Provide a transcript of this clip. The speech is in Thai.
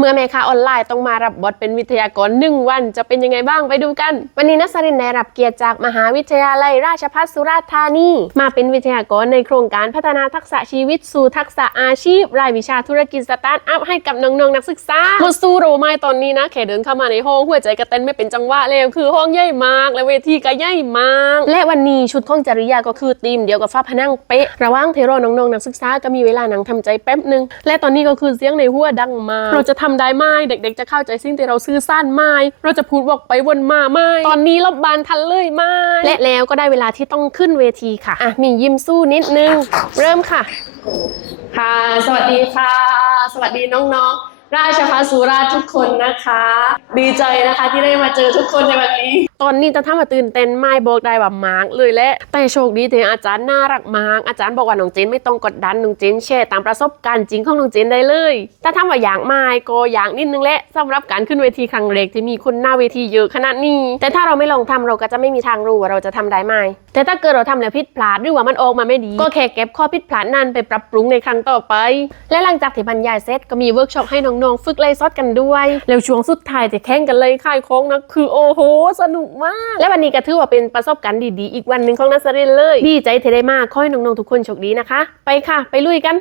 เมื่อแม่ค้าออนไลน์ต้องมารับบทเป็นวิทยากรหนึ่งวัน จะเป็นยังไงบ้างไปดูกัน วันนี้นัสรินได้รับเกียรติจากมหาวิทยาลัยราชภัฏสุราษฎร์ธานี มาเป็นวิทยากรในโครงการพัฒนาทักษะชีวิตสู่ทักษะอาชีพ รายวิชาธุรกิจสตาร์ทอัพให้กับน้องๆนักศึกษาหมดสู้โรไมตอนนี้นะแค่เดินเข้ามาในห้องหัวใจกระเต้นไม่เป็นจังหวะเลยคือห้องใหญ่มาก และเวทีก็ใหญ่มาก และวันนี้ชุดของจริยาก็คือธีมเดียวกับฟ้าพนังเป๊ะระหว่างเทโรน้องๆนักศึกษาก็มีเวลานั่งทำใจแป๊บหนึ่งและตอนนี้ก็คือเสียงในหัวดังมากเราจะทำได้ไหมเด็ก ๆ จะเข้าใจสิ่งที่เราซื้อสั้นไหมเราจะพูดวกไปวนมาไหมตอนนี้รบบานทันเลยไหมและแล้วก็ได้เวลาที่ต้องขึ้นเวทีค่ะอะมียิ้มสู้นิดนึง เริ่มค่ะ ค่ะ สวัสดีค่ะ สวัสดีน้องๆราชภัฏสุราษฎร์ทุกคนนะคะ ดีใจนะคะที่ได้มาเจอทุกคนในวันนี้ ตอนนี้จะทำมาตื่นเต้นไม่บอกได้ว่ามาร์กเลยแหละแต่โชคดีที่อาจารย์น่ารักมากอาจารย์บอกว่าน้องเจนไม่ต้องกดดันน้องเจนแชร์ตามประสบการณ์จริงของน้องเจนได้เลย ถ้าทำว่าอย่างไม่ก็อย่างนิดนึงแหละสำหรับการขึ้นเวทีครั้งแรกที่มีคนหน้าเวทีเยอะขนาดนี้ แต่ถ้าเราไม่ลองทำเราก็จะไม่มีทางรู้ว่าเราจะทำได้ไหมแต่ถ้าเกิดเราทำแล้วผิดพลาดหรือว่ามันออกมาไม่ดี ก็แค่เก็บข้อผิดพลาดนั้นไปปรับปรุงในครั้งต่อไป และหลังจากที่บรรยายเสร็จก็มีเวิร์กช็อปให้น้องๆฝึกไล่ซอดกันด้วย แล้วช่วงสุดท้ายจะแข่งกันเลยค่ายโค้งนะคือโอ้โห สนุกมาก และวันนี้ก็ถือว่าเป็นประสบการณ์ดีๆ อีกวันหนึ่งของนักเรียนเลย ดีใจที่ได้มากขอให้น้องๆทุกคนโชคดีนะคะ ไปค่ะ ไปลุยกัน